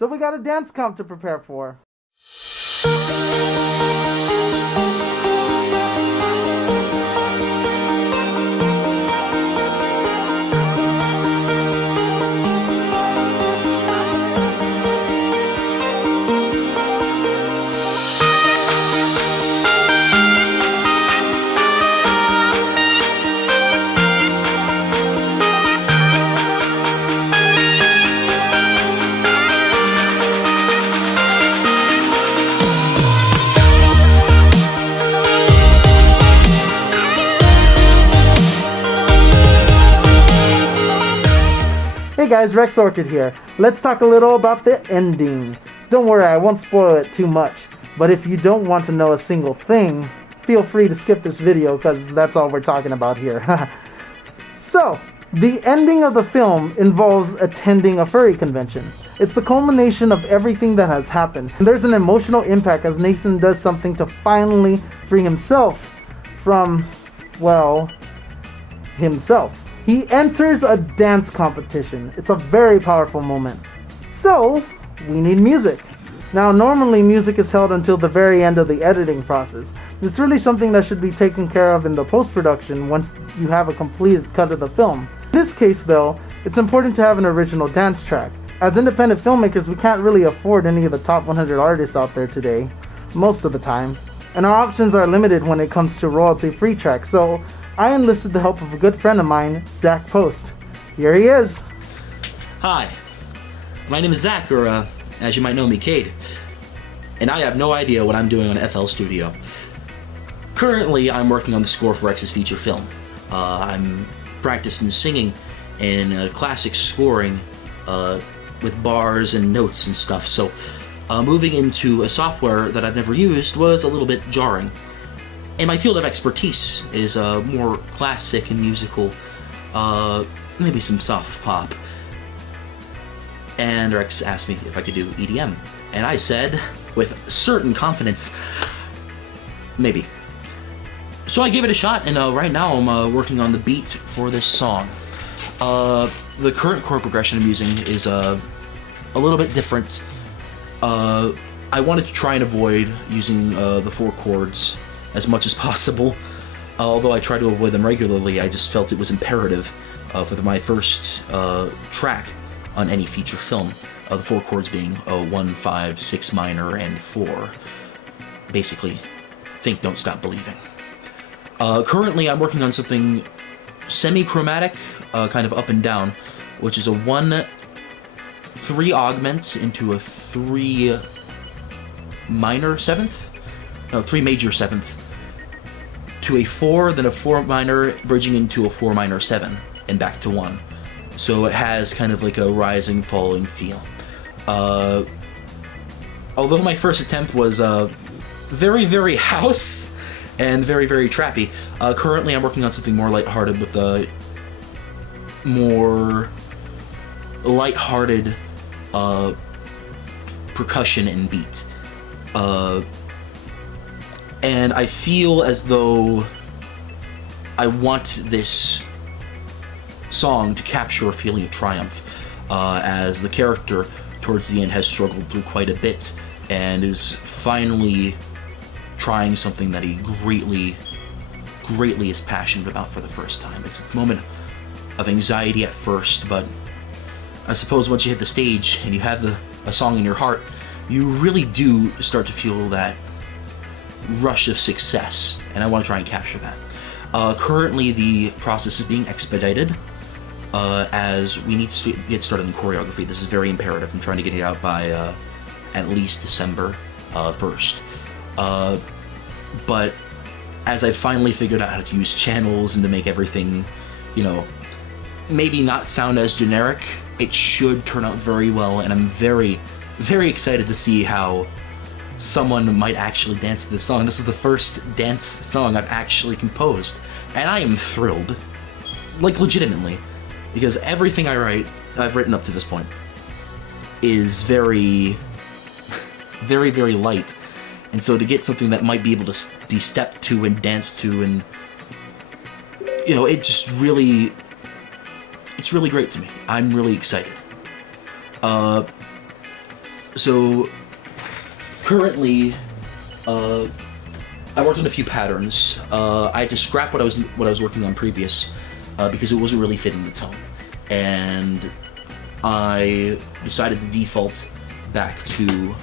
So we got a dance comp to prepare for. Hey guys, Rex Orchid here. Let's talk a little about the ending. Don't worry, I won't spoil it too much, but if you don't want to know a single thing, feel free to skip this video because that's all we're talking about here. So, the ending of the film involves attending a furry convention. It's the culmination of everything that has happened. And there's an emotional impact as Nathan does something to finally free himself from, well, himself. He enters a dance competition. It's a very powerful moment. So, we need music. Now, normally music is held until the very end of the editing process. It's really something that should be taken care of in the post-production once you have a completed cut of the film. In this case, though, it's important to have an original dance track. As independent filmmakers, we can't really afford any of the top 100 artists out there today, most of the time. And our options are limited when it comes to royalty-free tracks, so I enlisted the help of a good friend of mine, Zach Post. Here he is. Hi, my name is Zach, or as you might know me, Cade. And I have no idea what I'm doing on FL Studio. Currently, I'm working on the score for Rex's feature film. I'm practicing singing and classic scoring with bars and notes and stuff, so moving into a software that I've never used was a little bit jarring. And my field of expertise is more classic and musical, maybe some soft pop. And Rex asked me if I could do EDM. And I said, with certain confidence, maybe. So I gave it a shot, and right now I'm working on the beat for this song. The current chord progression I'm using is a little bit different. I wanted to try and avoid using the 4 chords as much as possible. Although I try to avoid them regularly, I just felt it was imperative for my first track on any feature film. The 4 chords being 1, 5, 6 minor, and 4. Basically, think, don't stop believing. Currently, I'm working on something semi-chromatic, kind of up and down, which is a 1-3 augment into a 3 minor 7th? No, 3 major 7th. To a 4, then a 4 minor, bridging into a 4 minor 7, and back to 1. So it has kind of like a rising, falling feel. Although my first attempt was very, very house and very, very trappy, currently I'm working on something more lighthearted with a more lighthearted percussion and beat. And I feel as though I want this song to capture a feeling of triumph, as the character towards the end has struggled through quite a bit and is finally trying something that he greatly is passionate about for the first time. It's a moment of anxiety at first, but I suppose once you hit the stage and you have a song in your heart, you really do start to feel that rush of success, and I want to try and capture that. Currently, the process is being expedited as we need to get started in choreography. This is very imperative. I'm trying to get it out by at least December 1st. But as I finally figured out how to use channels and to make everything, you know, maybe not sound as generic, it should turn out very well, and I'm very, very excited to see how someone might actually dance to this song. This is the first dance song I've actually composed, and I am thrilled, like legitimately, because everything I've written up to this point is very, very, very light, and so to get something that might be able to be stepped to and danced to, and you know, it just really, it's really great to me. I'm really excited. So currently, I worked on a few patterns. I had to scrap what I was working on previous because it wasn't really fitting the tone, and I decided to default back to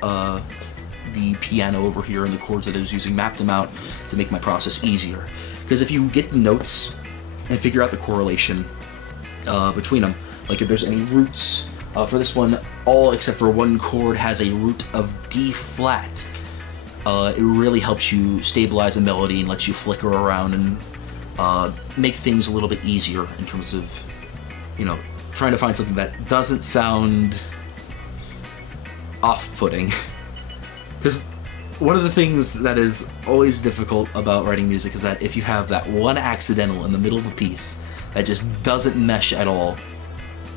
the piano over here and the chords that I was using, mapped them out to make my process easier. Because if you get the notes and figure out the correlation between them, like if there's any roots, for this one, all except for one chord has a root of D flat. It really helps you stabilize a melody and lets you flicker around and make things a little bit easier in terms of, you know, trying to find something that doesn't sound off-putting. Because one of the things that is always difficult about writing music is that if you have that one accidental in the middle of a piece that just doesn't mesh at all,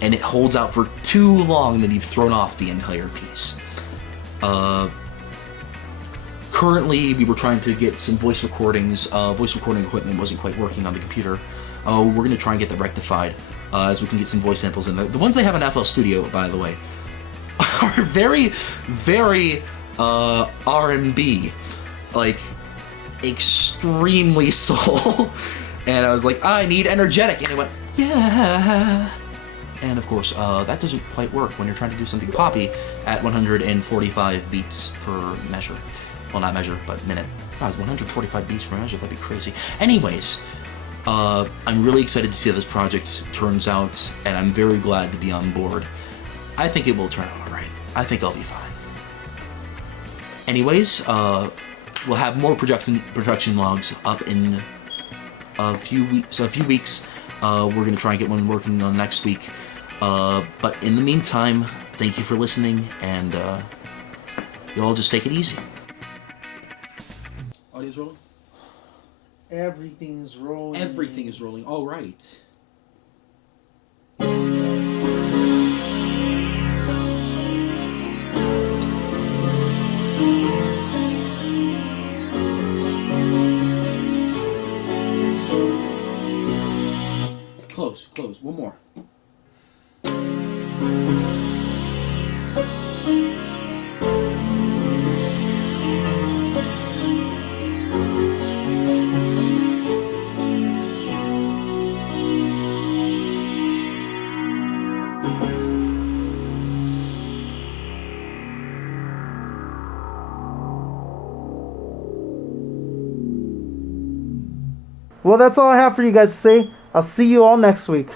and it holds out for too long, then you've thrown off the entire piece. Currently, we were trying to get some voice recordings. Voice recording equipment wasn't quite working on the computer. We're going to try and get that rectified as we can get some voice samples in there. The ones they have in FL Studio, by the way, are very, very R&B, like extremely soul. And I was like, I need energetic, and it went, yeah. And of course, that doesn't quite work when you're trying to do something poppy at 145 beats per measure. Well, not measure, but minute. God, 145 beats per measure, that'd be crazy. Anyways, I'm really excited to see how this project turns out, and I'm very glad to be on board. I think it will turn out alright. I think I'll be fine. Anyways, we'll have more production logs up in a few weeks. We're gonna try and get one working on next week. But in the meantime, thank you for listening, and you all just take it easy. Audio's rolling? Everything's rolling. Everything is rolling. All right. Close. One more. Well, that's all I have for you guys to say. I'll see you all next week.